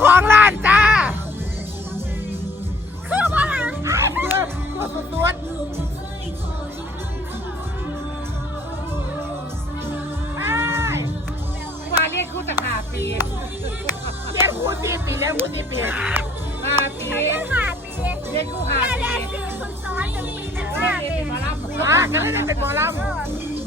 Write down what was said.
ของร้านจ้า คือว่าอะไร คือสุดว่าเรียนคู่จะ5 ปีเรียนคู่4 ปีเรียนคู่4 ปี5 ปี เรียน5 ปี เรียนคู่5 ปี เรียน4 ฝึกสอน1 ปีเป็น5 ปี ก็เลยได้เป็นหมอลำ